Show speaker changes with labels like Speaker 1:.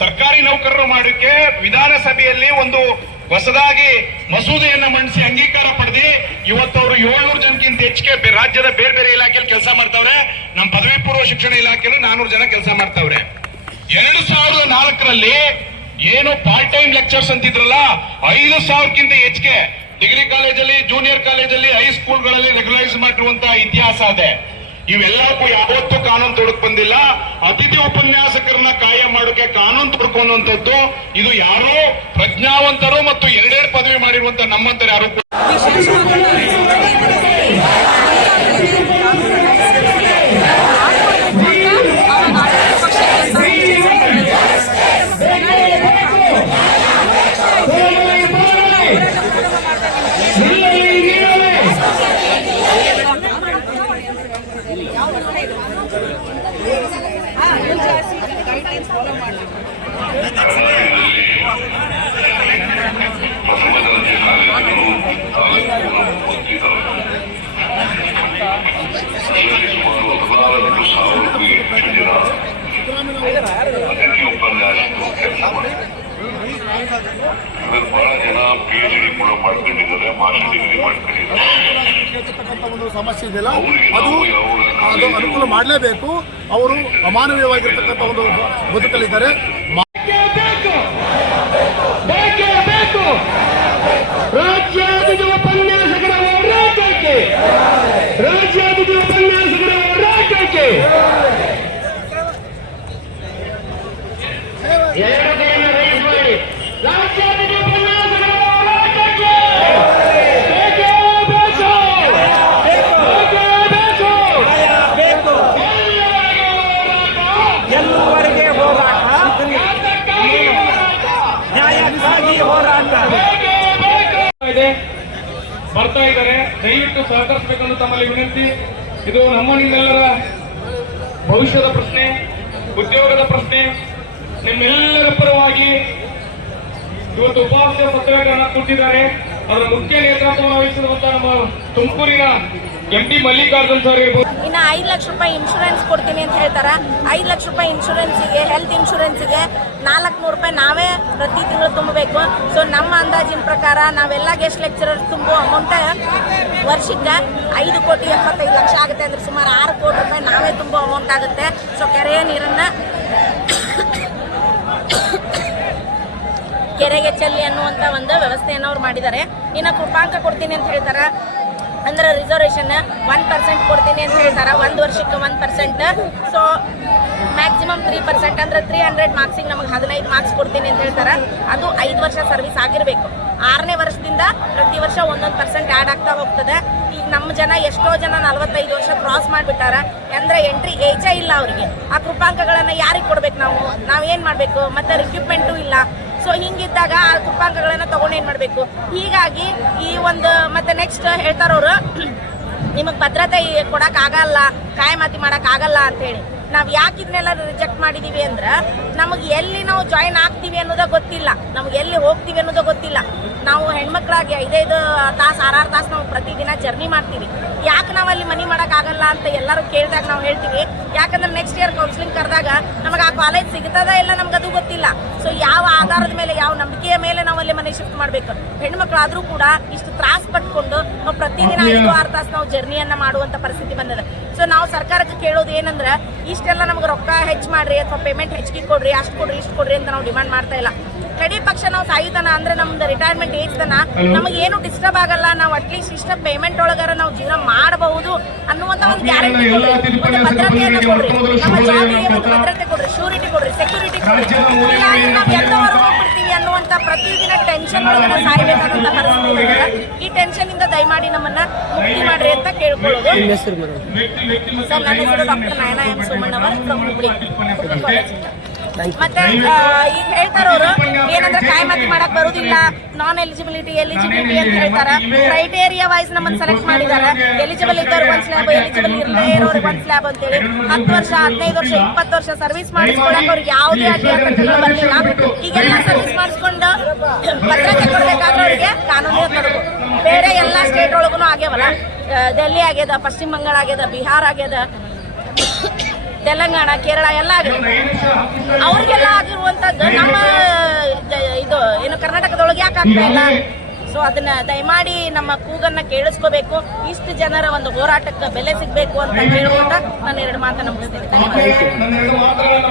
Speaker 1: ಸರ್ಕಾರಿ ನೌಕರರು ಮಾಡೋಕೆ ವಿಧಾನಸಭೆಯಲ್ಲಿ ಒಂದು ಹೊಸದಾಗಿ ಮಸೂದೆಯನ್ನ ಮಂಡಿಸಿ ಅಂಗೀಕಾರ ಪಡೆದಿ, ಇವತ್ತು ಅವರು ಏಳ್ನೂರು ಜನಕ್ಕಿಂತ ಹೆಚ್ಚಿಗೆ ರಾಜ್ಯದ ಬೇರೆ ಬೇರೆ ಇಲಾಖೆಯಲ್ಲಿ ಕೆಲಸ ಮಾಡ್ತಾವ್ರೆ. ನಮ್ಮ ಪದವಿ ಪೂರ್ವ ಶಿಕ್ಷಣ ಇಲಾಖೆಯಲ್ಲಿ ನಾನೂರು ಜನ ಕೆಲಸ ಮಾಡ್ತಾವ್ರೆ. ಎರಡು ಸಾವಿರದ ನಾಲ್ಕರಲ್ಲಿ ಏನು ಪಾರ್ಟ್ ಟೈಮ್ ಲೆಕ್ಚರ್ಸ್ ಅಂತಿದ್ರಲ್ಲ, ಐದು ಸಾವಿರಕ್ಕಿಂತ ಹೆಚ್ಚಿಗೆ. ಡಿಗ್ರಿ ಕಾಲೇಜಲ್ಲಿ ಜೂನಿಯರ್ ಕಾಲೇಜಲ್ಲಿ ಹೈಸ್ಕೂಲ್ಗಳಲ್ಲಿ ರೆಗ್ಯುಲೈಸ್ ಮಾಡಿರುವಂತಹ ಇತಿಹಾಸ ಇದೆ ಇವೆಲ್ಲಕ್ಕೂ ಯಾವತ್ತೂ ಕಾನೂನು ತೊಡಕ್ ಬಂದಿಲ್ಲ. ಅತಿಥಿ ಉಪನ್ಯಾಸಕರನ್ನ ಕಾಯಂ ಮಾಡೋಕೆ ಕಾನೂನು ತೊಡ್ಕೊಂಡಂತದ್ದು ಇದು ಯಾರೋ ಪ್ರಜ್ಞಾವಂತರು ಮತ್ತು ಎರಡೆರಡು ಪದವಿ ಮಾಡಿರುವಂತ ನಮ್ಮಂತರ ಯಾರು ಕೂಡ
Speaker 2: ಸುಮಾರು ಹದಿನಾಲ್ಕು ಸಾವಿರಕ್ಕೂ ಹೆಚ್ಚು ಜನ ಅತಿಥಿ ಉಪನ್ಯಾಸಕರು ಕೆಲಸ ಮಾಡ್ತಾರೆ ಇದ್ರಲ್ಲಿ ಬಹಳ ಜನ ಪಿ ಎಚ್ ಡಿ ಕೂಡ ಮಾಡ್ಕೊಂಡಿದ್ದಾರೆ ಮಾಸ್ಟರ್ ಡಿಗ್ರಿ ಮಾಡ್ಕೊಂಡಿದ್ದಾರೆ
Speaker 3: ಒಂದು ಸಮಸ್ಯೆ ಇದೆಯಲ್ಲ? ಅದು ಅದು ಅನುಕೂಲ ಮಾಡಲೇಬೇಕು. ಅವರು ಅಮಾನವೀಯವಾಗಿರ್ತಕ್ಕಂಥ ಒಂದು ಬದುಕಲಿದ್ದಾರೆ ಮಾ-
Speaker 4: ಬೇಕು
Speaker 5: ಬರ್ತಾ ಇದ್ದಾರೆ. ದಯವಿಟ್ಟು ಸಹಕರಿಸಬೇಕೆಂದು ತಮ್ಮಲ್ಲಿ ವಿನಂತಿ. ಇದು ನಮ್ಮ ನಿಮ್ಮೆಲ್ಲರ ಭವಿಷ್ಯದ ಪ್ರಶ್ನೆ, ಉದ್ಯೋಗದ ಪ್ರಶ್ನೆ. ನಿಮ್ಮೆಲ್ಲರ ಪರವಾಗಿ ಇವತ್ತು ಉಪವಾಸ ಸತ್ಯಾಗ್ರಹ ಕೂತಿದ್ದಾರೆ. ಅದರ ಮುಖ್ಯ ನೇತೃತ್ವ ವಹಿಸಿರುವಂತಹ ನಮ್ಮ ತುಮಕೂರಿನ ಎಂ ಡಿ ಸರ್
Speaker 6: ಇನ್ನು ಐದು ಲಕ್ಷ ರೂಪಾಯಿ ಇನ್ಶೂರೆನ್ಸ್ ಕೊಡ್ತೀನಿ ಅಂತ ಹೇಳ್ತಾರೆ? ಐದು ಲಕ್ಷ ರೂಪಾಯಿ ಇನ್ಶೂರೆನ್ಸಿಗೆ ಹೆಲ್ತ್ ಇನ್ಶೂರೆನ್ಸಿಗೆ ನಾಲ್ಕುನೂರು ರೂಪಾಯಿ ನಾವೇ ಪ್ರತಿ ತಿಂಗಳು ತುಂಬಬೇಕು. ಸೊ ನಮ್ಮ ಅಂದಾಜಿನ ಪ್ರಕಾರ ನಾವೆಲ್ಲ ಗೆಸ್ಟ್ ಲೆಕ್ಚರರ್ ತುಂಬೋ ಅಮೌಂಟ್ ವರ್ಷಕ್ಕೆ ಐದು ಕೋಟಿ ಎಪ್ಪತ್ತೈದು ಲಕ್ಷ ಆಗುತ್ತೆ ಅಂದ್ರೆ ಸುಮಾರು ಆರು ಕೋಟಿ ರೂಪಾಯಿ ನಾವೇ ತುಂಬೋ ಅಮೌಂಟ್ ಆಗುತ್ತೆ. ಸೊ ಕೆರೆಯ ನೀರನ್ನು ಕೆರೆಗೆ ಚೆಲ್ಲಿ ಅನ್ನುವಂಥ ಒಂದು ವ್ಯವಸ್ಥೆಯನ್ನು ಅವ್ರು ಮಾಡಿದ್ದಾರೆ. ಇನ್ನು ಕೃಪಾಂಕ ಕೊಡ್ತೀನಿ ಅಂತ ಹೇಳ್ತಾರೆ? ಅಂದ್ರೆ ರಿಸರ್ವೇಷನ್ ಒನ್ ಪರ್ಸೆಂಟ್ ಕೊಡ್ತೀನಿ ಅಂತ ಹೇಳ್ತಾರೆ? ಒಂದು ವರ್ಷಕ್ಕೆ one percent so maximum three percent ಅಂದ್ರೆ ತ್ರೀ ಹಂಡ್ರೆಡ್ ಮಾರ್ಕ್ಸಿಗೆ ನಮಗೆ ಹದಿನೈದು ಮಾರ್ಕ್ಸ್ ಕೊಡ್ತೀನಿ ಅಂತ ಹೇಳ್ತಾರೆ? ಅದು ಐದು ವರ್ಷ ಸರ್ವಿಸ್ ಆಗಿರಬೇಕು. ಆರನೇ ವರ್ಷದಿಂದ ಪ್ರತಿ ವರ್ಷ ಒಂದೊಂದು ಪರ್ಸೆಂಟ್ ಆ್ಯಡ್ ಆಗ್ತಾ ಹೋಗ್ತದೆ. ಈಗ ನಮ್ಮ ಜನ ಎಷ್ಟೋ ಜನ ನಲವತ್ತೈದು ವರ್ಷ ಕ್ರಾಸ್ ಮಾಡಿಬಿಟ್ಟಾರ. ಅಂದ್ರೆ ಎಂಟ್ರಿ ಏಜೇ ಇಲ್ಲ ಅವರಿಗೆ. ಆ ಕೃಪಾಂಕಗಳನ್ನು ಯಾರಿಗೆ ಕೊಡ್ಬೇಕು ನಾವು? ನಾವೇನು ಮಾಡಬೇಕು? ಮತ್ತೆ ರಿಕ್ವಿಪ್ಮೆಂಟು ಇಲ್ಲ. ಸೊ ಹಿಂಗಿದ್ದಾಗ ಆ ಕೃಪಾಂಕಗಳನ್ನ ತಗೊಂಡು ಏನ್ ಮಾಡ್ಬೇಕು? ಹೀಗಾಗಿ ಈ ಒಂದು ಮತ್ತೆ ನೆಕ್ಸ್ಟ್ ಹೇಳ್ತಾರವ್ರು ನಿಮಗೆ ಭದ್ರತೆ ಕೊಡಕ್ ಆಗಲ್ಲ, ಕಾಯಮಾತಿ ಮಾಡಕ್ ಆಗಲ್ಲ ಅಂತ ಹೇಳಿ. ನಾವ್ ಯಾಕೆ ಇದನ್ನೆಲ್ಲ ರಿಜೆಕ್ಟ್ ಮಾಡಿದೀವಿ ಅಂದ್ರೆ, ನಮಗೆ ಎಲ್ಲಿ ನಾವು ಜಾಯಿನ್ ಆಗ್ತೀವಿ ಅನ್ನೋದೇ ಗೊತ್ತಿಲ್ಲ. ನಮ್ಗೆ ಎಲ್ಲಿ ಹೋಗ್ತೀವಿ ಅನ್ನೋದೇ ಗೊತ್ತಿಲ್ಲ. ನಾವು ಹೆಣ್ಮಕ್ಳಾಗಿ ಐದೈದು ತಾಸು, ಆರಾರು ತಾಸು ನಾವು ಪ್ರತಿದಿನ ಜರ್ನಿ ಮಾಡ್ತೀವಿ. ಯಾಕೆ ನಾವು ಅಲ್ಲಿ ಮನಿ ಮಾಡಕ್ ಆಗಲ್ಲ ಅಂತ ಎಲ್ಲರೂ ಕೇಳಿದಾಗ ನಾವು ಹೇಳ್ತೀವಿ. ಯಾಕಂದ್ರೆ ನೆಕ್ಸ್ಟ್ ಇಯರ್ ಕೌನ್ಸಿಲಿಂಗ್ ಕರೆದಾಗ ನಮಗೆ ಕಾಲೇಜ್ ಸಿಗ್ತದ ಇಲ್ಲ ನಮ್ಗೆ ಅದು ಗೊತ್ತಿಲ್ಲ. ಸೊ ಯಾವ ಆಧಾರದ ಮೇಲೆ ಯಾವ ನಂಬಿಕೆಯ ಮೇಲೆ ನಾವು ಅಲ್ಲಿ ಮನೆ ಶಿಫ್ಟ್ ಮಾಡಬೇಕು? ಹೆಣ್ಮಕ್ಳು ಆದ್ರೂ ಕೂಡ ಇಷ್ಟು ತ್ರಾಸ ಪಟ್ಕೊಂಡು ನಾವು ಪ್ರತಿದಿನ ಐದು ಆರು ತಾಸು ನಾವು ಜರ್ನಿಯನ್ನ ಮಾಡುವಂತ ಪರಿಸ್ಥಿತಿ ಬಂದದ. ಸೊ ನಾವು ಸರ್ಕಾರಕ್ಕೆ ಕೇಳೋದು ಏನಂದ್ರೆ ಇಷ್ಟೆಲ್ಲ ನಮ್ಗೆ ರೊಕ್ಕ ಹೆಚ್ಚು ಮಾಡ್ರಿ ಅಥವಾ ಪೇಮೆಂಟ್ ಹೆಚ್ಚಿಗೆ ಕೊಡ್ರಿ ಅಷ್ಟು ಕೊಡ್ರಿ ಇಷ್ಟು ಕೊಡ್ರಿ ಅಂತ ನಾವು ಡಿಮಾಂಡ್ ಮಾಡ್ತಾ ಇಲ್ಲ. ಕಡಿ ಪಕ್ಷ ನಾವು ಸಾಯಿತನ ಅಂದ್ರೆ ನಮ್ದು ರಿಟೈರ್ಮೆಂಟ್ ಏಜ್ ತನ? ನಮಗೆ ಏನು ಡಿಸ್ಟರ್ಬ್ ಆಗಲ್ಲ. ನಾವು ಅಟ್ಲೀಸ್ಟ್ ಇಷ್ಟ ಪೇಮೆಂಟ್ ಒಳಗಾರ ನಾವು ಜೀವನ ಮಾಡಬಹುದು ಅನ್ನುವಂತ ಒಂದು ಗ್ಯಾರಂಟಿ ಕೊಡ್ರಿ. ಭದ್ರತೆ ಭದ್ರತೆಯನ್ನ ಕೊಡ್ರಿ. ನಮ್ಮ ಜಾಬಿಗೆ ಒಂದು ಭದ್ರತೆ ಕೊಡ್ರಿ. ಶೂರಿಟಿ ಕೊಡ್ರಿ. ಸೆಕ್ಯೂರಿಟಿ ಕೊಡ್ರಿ. ಇಲ್ಲ ಅಂದ್ರೆ ನಾವು ಎಲ್ಲವರೆಗೂ ಹೋಗ್ಬಿಡ್ತೀವಿ ಅನ್ನುವಂತ ಪ್ರತಿದಿನ ಟೆನ್ಷನ್ ಒಳಗಡೆ ಸಾಯ್ಬೇಕಾದಂತ ಪರಿಸ್ಥಿತಿ ಈ ಟೆನ್ಷನ್ ಇಂದ ದಯಮಾಡಿ ನಮ್ಮನ್ನ ಮುಕ್ತಿ ಮಾಡ್ರಿ ಅಂತ ಕೇಳ್ಕೊಳ್ಳೋದು. ಸರ್ ನನ್ನ ಹೆಸರು doctor Nayana M Somannavar from Hubli. ಮತ್ತೆ ಈಗ ಹೇಳ್ತಾರವ್ರು ಏನಂದ್ರೆ ಕಾಯಮತಿ ಮಾಡಕ್ ಬರುದಿಲ್ಲ ನಾನ್ ಎಲಿಜಿಬಿಲಿಟಿ ಎಲಿಜಿಬಿಲಿಟಿ ಅಂತ ಹೇಳ್ತಾರ. ಕ್ರೈಟೇರಿಯಾ ವೈಸ್ ನಮ್ಮನ್ನ ಸೆಲೆಕ್ಟ್ ಮಾಡಿದಾರ ಎಲಿಜಿಬಲ್ ಇದ್ದವ್ರಿಗೆ ಒಂದ್ ಸ್ಲ್ಯಾಬ್ ಎಲಿಜಿಬಲ್ ಇರಲೇ ಇರೋರಿಗೆ ಒಂದ್ ಸ್ಲ್ಯಾಬ್ ಅಂತೇಳಿ. ಹತ್ತು ವರ್ಷ ಹದಿನೈದು ವರ್ಷ ಇಪ್ಪತ್ತು ವರ್ಷ ಸರ್ವಿಸ್ ಮಾಡಿಸ್ಕೊಳಕ್ ಅವ್ರಿಗೆ ಯಾವುದೇ ಅಡ್ಡಿ ಆತಂಕಗಳು ಬರಲಿಲ್ಲ. ಈಗೆಲ್ಲ ಸರ್ವಿಸ್ ಮಾಡಿಸ್ಕೊಂಡು ಪತ್ರ ತಗೊಳ್ಬೇಕಾದ್ರೆ ಅವರಿಗೆ ಕಾನೂನು ಬೇರೆ ಎಲ್ಲಾ ಸ್ಟೇಟ್ ಒಳಗೂ ಆಗ್ಯಾವಲ್ಲ. ಡೆಲ್ಲಿ ಆಗ್ಯದ ಪಶ್ಚಿಮ ಬಂಗಾಳ ಆಗ್ಯದ ಬಿಹಾರ್ ಆಗ್ಯದ ತೆಲಂಗಾಣ ಕೇರಳ ಎಲ್ಲ ಆಗಿದೆ. ಅವ್ರಿಗೆಲ್ಲ ಆಗಿರುವಂಥದ್ದು ನಮ್ಮ ಇದು ಏನು ಕರ್ನಾಟಕದೊಳಗೆ ಯಾಕೆ ಆಗ್ತಾ ಇಲ್ಲ? ಸೊ ಅದನ್ನ ದಯಮಾಡಿ ನಮ್ಮ ಕೂಗನ್ನ ಕೇಳಿಸ್ಕೋಬೇಕು. ಇಷ್ಟು ಜನರ ಒಂದು ಹೋರಾಟಕ್ಕೆ ಬೆಲೆ ಸಿಗಬೇಕು ಅಂತ ಹೇಳ್ಕೊಂಡ ನಾನು ಎರಡು ಮಾತನ್ನ ಮುಗಿಸ್ತೇನೆ.
Speaker 1: ಎರಡು ಮಾತುಗಳನ್ನು